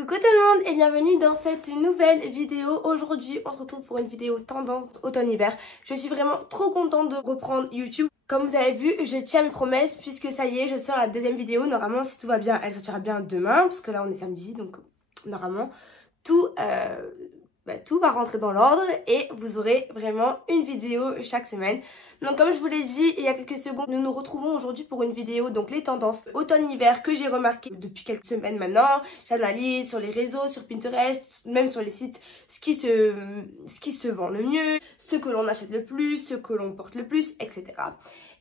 Coucou tout le monde et bienvenue dans cette nouvelle vidéo. Aujourd'hui on se retrouve pour une vidéo tendance automne-hiver. Je suis vraiment trop contente de reprendre YouTube. Comme vous avez vu, je tiens mes promesses puisque ça y est, je sors la deuxième vidéo. Normalement si tout va bien, elle sortira bien demain parce que là on est samedi, donc normalement tout va rentrer dans l'ordre et vous aurez vraiment une vidéo chaque semaine. Donc comme je vous l'ai dit il y a quelques secondes, nous nous retrouvons aujourd'hui pour une vidéo, donc les tendances automne-hiver que j'ai remarqué depuis quelques semaines maintenant. J'analyse sur les réseaux, sur Pinterest, même sur les sites, ce qui se vend le mieux, ce que l'on achète le plus, ce que l'on porte le plus, etc.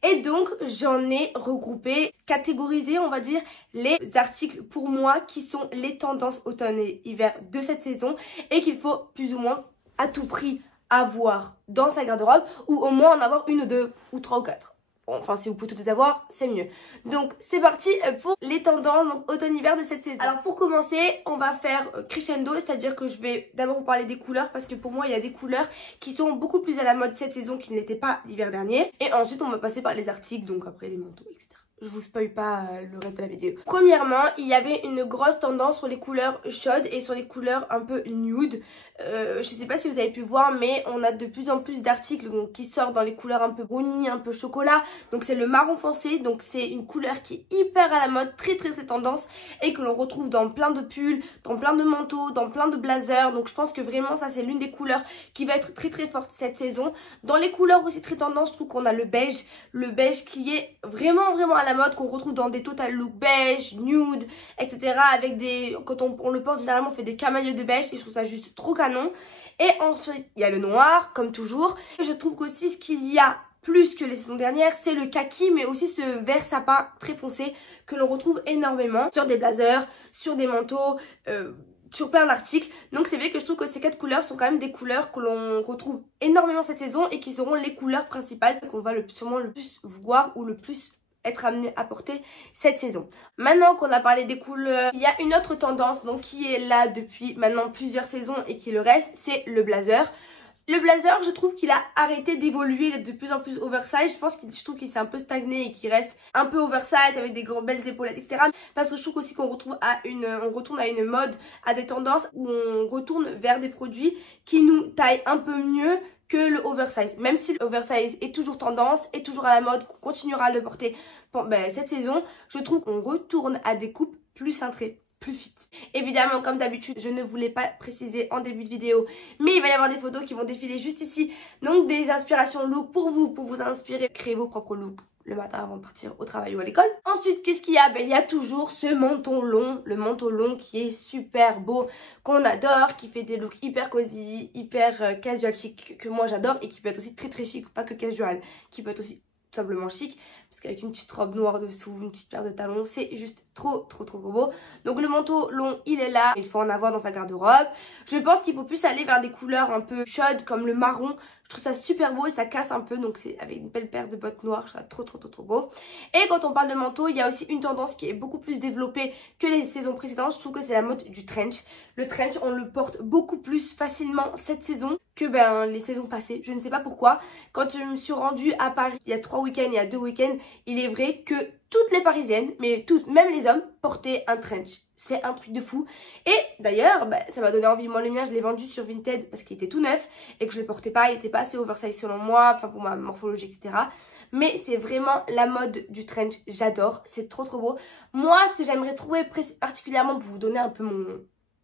Et donc j'en ai regroupé, catégorisé on va dire les articles pour moi qui sont les tendances automne et hiver de cette saison et qu'il faut plus ou moins à tout prix avoir dans sa garde-robe ou au moins en avoir une ou deux ou trois ou quatre. Enfin si vous pouvez toutes les avoir c'est mieux. Donc c'est parti pour les tendances automne-hiver de cette saison. Alors pour commencer on va faire crescendo, c'est à dire que je vais d'abord vous parler des couleurs parce que pour moi il y a des couleurs qui sont beaucoup plus à la mode cette saison qui ne l'étaient pas l'hiver dernier. Et ensuite on va passer par les articles, donc après les manteaux etc. Je vous spoil pas le reste de la vidéo. Premièrement, il y avait une grosse tendance sur les couleurs chaudes et sur les couleurs un peu nude. Je sais pas si vous avez pu voir, mais on a de plus en plus d'articles qui sortent dans les couleurs un peu brownie, un peu chocolat. Donc c'est le marron foncé, donc c'est une couleur qui est hyper à la mode, très tendance et que l'on retrouve dans plein de pulls, dans plein de manteaux, dans plein de blazers. Donc je pense que vraiment ça c'est l'une des couleurs qui va être très forte cette saison. Dans les couleurs aussi très tendance, je trouve qu'on a le beige qui est vraiment à la mode, qu'on retrouve dans des total look beige, nude, etc. Avec des, quand on le porte généralement on fait des camailleux de beige et je trouve ça juste trop canon. Et ensuite il y a le noir comme toujours. Je trouve qu'aussi ce qu'il y a plus que les saisons dernières c'est le kaki, mais aussi ce vert sapin très foncé que l'on retrouve énormément sur des blazers, sur des manteaux, sur plein d'articles. Donc c'est vrai que je trouve que ces quatre couleurs sont quand même des couleurs que l'on retrouve énormément cette saison et qui seront les couleurs principales qu'on va sûrement le plus voir ou le plus être amené à porter cette saison. Maintenant qu'on a parlé des couleurs, il y a une autre tendance donc qui est là depuis maintenant plusieurs saisons et qui le reste, c'est le blazer. Le blazer, je trouve qu'il a arrêté d'évoluer, d'être de plus en plus oversize. Je trouve qu'il s'est un peu stagné et qu'il reste un peu oversize avec des belles épaulettes, etc. Parce que je trouve aussi qu'on retourne à une mode, à des tendances où on retourne vers des produits qui nous taillent un peu mieux que le oversize. Même si le oversize est toujours tendance, est toujours à la mode, qu'on continuera à le porter cette saison, je trouve qu'on retourne à des coupes plus cintrées, plus fit. Évidemment, comme d'habitude, je ne voulais pas préciser en début de vidéo, mais il va y avoir des photos qui vont défiler juste ici. Donc des inspirations look pour vous inspirer, créer vos propres looks le matin avant de partir au travail ou à l'école. Ensuite, qu'est-ce qu'il y a? Il y a toujours ce menton long, le manteau long qui est super beau, qu'on adore, qui fait des looks hyper cosy, hyper casual chic, que moi j'adore et qui peut être aussi très chic, pas que casual, qui peut être aussi tout simplement chic, parce qu'avec une petite robe noire dessous, une petite paire de talons, c'est juste trop beau. Donc le manteau long il est là, il faut en avoir dans sa garde-robe. Je pense qu'il faut plus aller vers des couleurs un peu chaudes comme le marron. Je trouve ça super beau et ça casse un peu, donc c'est avec une belle paire de bottes noires, je trouve ça trop beau. Et quand on parle de manteau, il y a aussi une tendance qui est beaucoup plus développée que les saisons précédentes. Je trouve que c'est la mode du trench. Le trench, on le porte beaucoup plus facilement cette saison que les saisons passées. Je ne sais pas pourquoi. Quand je me suis rendue à Paris il y a 3 week-ends, il y a 2 week-ends, il est vrai que toutes les Parisiennes, mais toutes, même les hommes, portaient un trench. C'est un truc de fou. Et d'ailleurs, ça m'a donné envie. Moi, le mien, je l'ai vendu sur Vinted parce qu'il était tout neuf et que je le portais pas. Il était pas assez oversize selon moi, enfin pour ma morphologie, etc. Mais c'est vraiment la mode du trench. J'adore. C'est trop beau. Moi, ce que j'aimerais trouver particulièrement pour vous donner un peu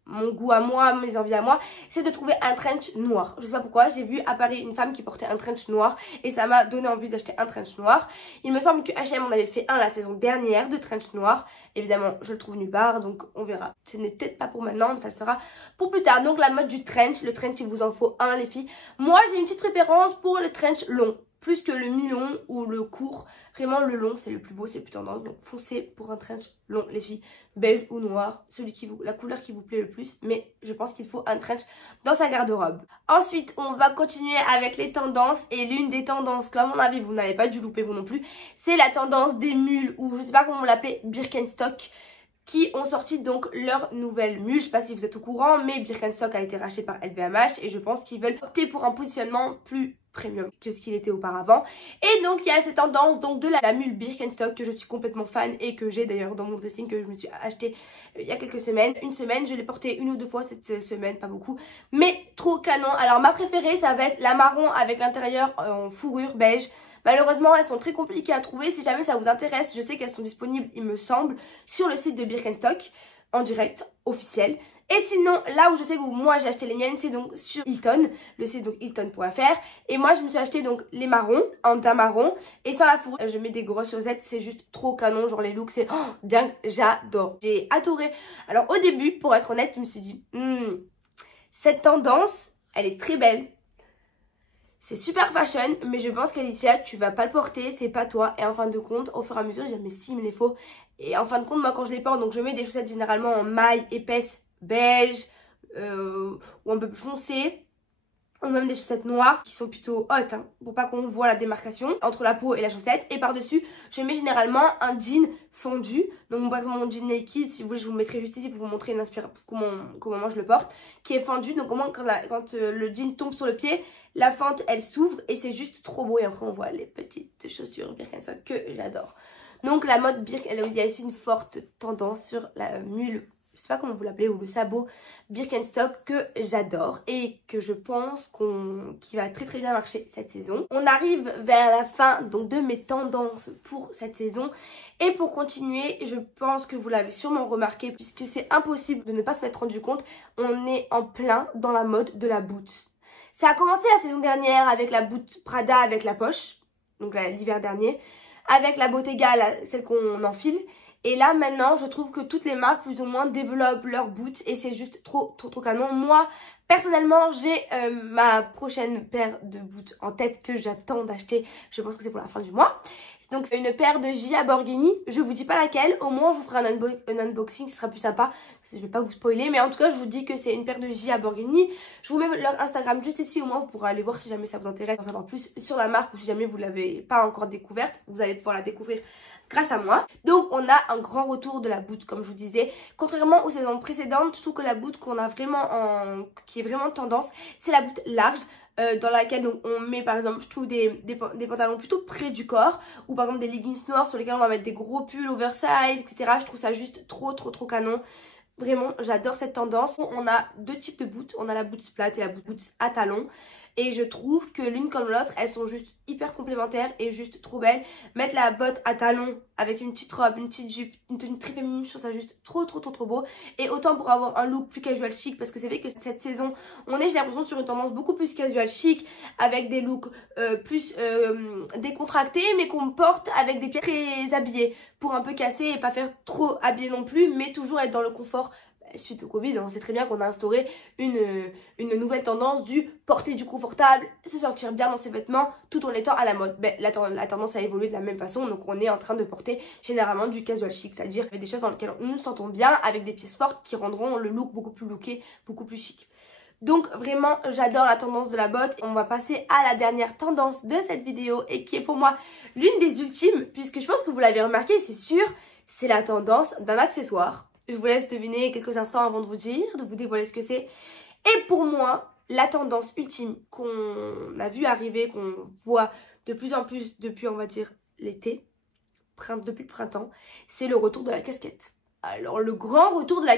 mon goût à moi, mes envies à moi, c'est de trouver un trench noir. Je sais pas pourquoi, j'ai vu à Paris une femme qui portait un trench noir et ça m'a donné envie d'acheter un trench noir. Il me semble que H&M en avait fait un la saison dernière de trench noir. Évidemment, je le trouve nulle part, donc on verra. Ce n'est peut-être pas pour maintenant, mais ça le sera pour plus tard. Donc la mode du trench, le trench il vous en faut un les filles. Moi j'ai une petite préférence pour le trench long, plus que le mi-long ou le court. Vraiment le long c'est le plus beau, c'est le plus tendance. Donc foncez pour un trench long les filles, beige ou noir, la couleur qui vous plaît le plus. Mais je pense qu'il faut un trench dans sa garde-robe. Ensuite on va continuer avec les tendances. Et l'une des tendances que à mon avis vous n'avez pas dû louper vous non plus, c'est la tendance des mules, ou je sais pas comment on l'appelait, Birkenstock. qui ont sorti donc leur nouvelle mule. Je sais pas si vous êtes au courant, mais Birkenstock a été racheté par LVMH et je pense qu'ils veulent opter pour un positionnement plus premium que ce qu'il était auparavant. Et donc il y a cette tendance donc de la mule Birkenstock que je suis complètement fan et que j'ai d'ailleurs dans mon dressing, que je me suis acheté il y a quelques semaines. Une semaine, je l'ai portée 1 ou 2 fois cette semaine, pas beaucoup, mais trop canon. Alors ma préférée, ça va être la marron avec l'intérieur en fourrure beige. Malheureusement, elles sont très compliquées à trouver. Si jamais ça vous intéresse, je sais qu'elles sont disponibles, il me semble, sur le site de Birkenstock, en direct, officiel. Et sinon, là où je sais que moi j'ai acheté les miennes, c'est donc sur Hilton, le site donc hilton.fr. Et moi je me suis acheté donc les marrons, en teint marron, et sans la fourrure. Je mets des grosses chaussettes, c'est juste trop canon, genre les looks, c'est dingue, j'adore. J'ai adoré. Alors au début, pour être honnête, je me suis dit, cette tendance, elle est très belle. C'est super fashion, mais je pense qu'Alicia, tu vas pas le porter, c'est pas toi. Et en fin de compte, au fur et à mesure, je dis mais si, il me les faut. Et en fin de compte, moi quand je les porte, donc je mets des chaussettes généralement en maille épaisse beige ou un peu plus foncé, ou même des chaussettes noires qui sont plutôt hautes, hein, pour pas qu'on voit la démarcation entre la peau et la chaussette. Et par dessus, je mets généralement un jean fondu. Donc par exemple mon jean naked, si vous voulez, je vous le mettrai juste ici pour vous montrer une inspiration comment moi je le porte, qui est fendu. Donc au moins quand le jean tombe sur le pied, la fente elle s'ouvre et c'est juste trop beau. Et après on voit les petites chaussures Birkenstock que j'adore. Donc la mode Birkenstock, il y a aussi une forte tendance sur la mule, je sais pas comment vous l'appelez, ou le sabot Birkenstock que j'adore et que je pense qui va très très bien marcher cette saison. On arrive vers la fin donc de mes tendances pour cette saison. Et pour continuer, je pense que vous l'avez sûrement remarqué, puisque c'est impossible de ne pas s'en être rendu compte, on est en plein dans la mode de la boot. Ça a commencé la saison dernière avec la boot Prada avec la poche, donc l'hiver dernier, avec la Bottega, celle qu'on enfile. Et là maintenant je trouve que toutes les marques plus ou moins développent leurs boots et c'est juste trop canon. Moi personnellement j'ai ma prochaine paire de boots en tête que j'attends d'acheter. Je pense que c'est pour la fin du mois. Donc c'est une paire de Gia Borghini, je vous dis pas laquelle, au moins je vous ferai un unboxing, ce sera plus sympa, je vais pas vous spoiler, mais en tout cas je vous dis que c'est une paire de Gia Borghini. Je vous mets leur Instagram juste ici, au moins vous pourrez aller voir si jamais ça vous intéresse, en savoir plus sur la marque, ou si jamais vous l'avez pas encore découverte, vous allez pouvoir la découvrir grâce à moi. Donc on a un grand retour de la boot comme je vous disais, contrairement aux saisons précédentes. Je trouve que la boot qu'on a vraiment qui est vraiment tendance, c'est la boot large. Dans laquelle donc, on met par exemple, je trouve des pantalons plutôt près du corps, ou par exemple des leggings noirs sur lesquels on va mettre des gros pulls oversize, etc. Je trouve ça juste trop canon. Vraiment, j'adore cette tendance. On a deux types de boots, on a la boots plate et la boots à talons. Et je trouve que l'une comme l'autre, elles sont juste hyper complémentaires et juste trop belles. Mettre la botte à talons avec une petite robe, une petite jupe, une tenue très féminine, je trouve ça juste trop beau. Et autant pour avoir un look plus casual chic, parce que c'est vrai que cette saison, on est, j'ai l'impression, sur une tendance beaucoup plus casual chic, avec des looks plus décontractés, mais qu'on porte avec des pièces très habillées, pour un peu casser et pas faire trop habillé non plus, mais toujours être dans le confort. Suite au Covid, on sait très bien qu'on a instauré une nouvelle tendance du porter du confortable, se sentir bien dans ses vêtements tout en étant à la mode. Ben, la tendance a évolué de la même façon, donc on est en train de porter généralement du casual chic, c'est-à-dire des choses dans lesquelles nous nous sentons bien, avec des pièces fortes qui rendront le look beaucoup plus looké, beaucoup plus chic. Donc vraiment j'adore la tendance de la botte. On va passer à la dernière tendance de cette vidéo et qui est pour moi l'une des ultimes, puisque je pense que vous l'avez remarqué, c'est sûr, c'est la tendance d'un accessoire. Je vous laisse deviner quelques instants avant de vous dire, de vous dévoiler ce que c'est. Et pour moi, la tendance ultime qu'on a vu arriver, qu'on voit de plus en plus depuis, on va dire, l'été, depuis le printemps, c'est le retour de la casquette. Alors, le grand retour de la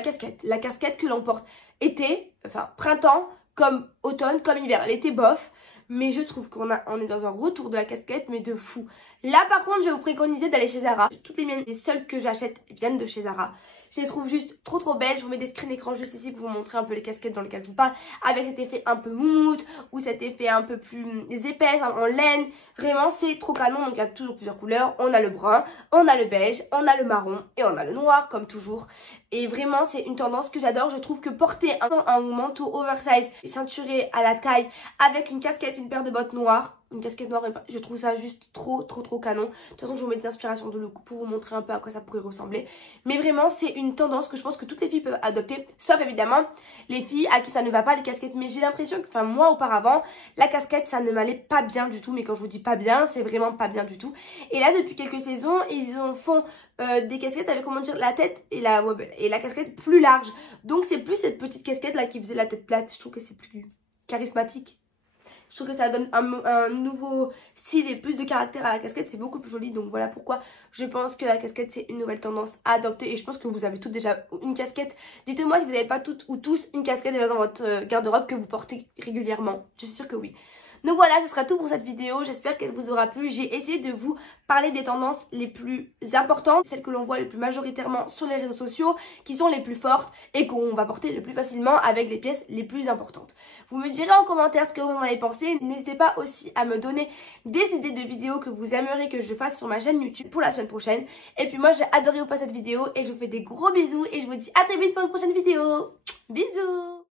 casquette que l'on porte été, enfin printemps, comme automne, comme hiver. L'été, bof, mais je trouve qu'on est dans un retour de la casquette, mais de fou. Là, par contre, je vais vous préconiser d'aller chez Zara. Toutes les miennes, les seules que j'achète viennent de chez Zara. Je les trouve juste trop belles. Je vous mets des screens d'écran juste ici pour vous montrer un peu les casquettes dans lesquelles je vous parle, avec cet effet un peu moumoute ou cet effet un peu plus épaisse, en laine. Vraiment c'est trop canon. Donc il y a toujours plusieurs couleurs. On a le brun, on a le beige, on a le marron et on a le noir comme toujours. Et vraiment c'est une tendance que j'adore. Je trouve que porter un manteau oversize ceinturé à la taille avec une casquette, une paire de bottes noires, une casquette noire, je trouve ça juste trop canon. De toute façon je vous mets des inspirations de look pour vous montrer un peu à quoi ça pourrait ressembler. Mais vraiment c'est une tendance que je pense que toutes les filles peuvent adopter, sauf évidemment les filles à qui ça ne va pas les casquettes. Mais j'ai l'impression que, enfin moi auparavant, la casquette ça ne m'allait pas bien du tout. Mais quand je vous dis pas bien, c'est vraiment pas bien du tout. Et là depuis quelques saisons, ils en font des casquettes avec, comment dire, la tête et la casquette plus large. Donc c'est plus cette petite casquette là qui faisait la tête plate. Je trouve que c'est plus charismatique. Je trouve que ça donne un nouveau style et plus de caractère à la casquette. C'est beaucoup plus joli. Donc voilà pourquoi je pense que la casquette c'est une nouvelle tendance à adopter. Et je pense que vous avez toutes déjà une casquette. Dites-moi si vous n'avez pas toutes ou tous une casquette déjà dans votre garde-robe que vous portez régulièrement. Je suis sûre que oui. Donc voilà, ce sera tout pour cette vidéo. J'espère qu'elle vous aura plu. J'ai essayé de vous parler des tendances les plus importantes, celles que l'on voit le plus majoritairement sur les réseaux sociaux, qui sont les plus fortes et qu'on va porter le plus facilement avec les pièces les plus importantes. Vous me direz en commentaire ce que vous en avez pensé. N'hésitez pas aussi à me donner des idées de vidéos que vous aimeriez que je fasse sur ma chaîne YouTube pour la semaine prochaine. Et puis moi, j'ai adoré vous faire cette vidéo et je vous fais des gros bisous et je vous dis à très vite pour une prochaine vidéo. Bisous!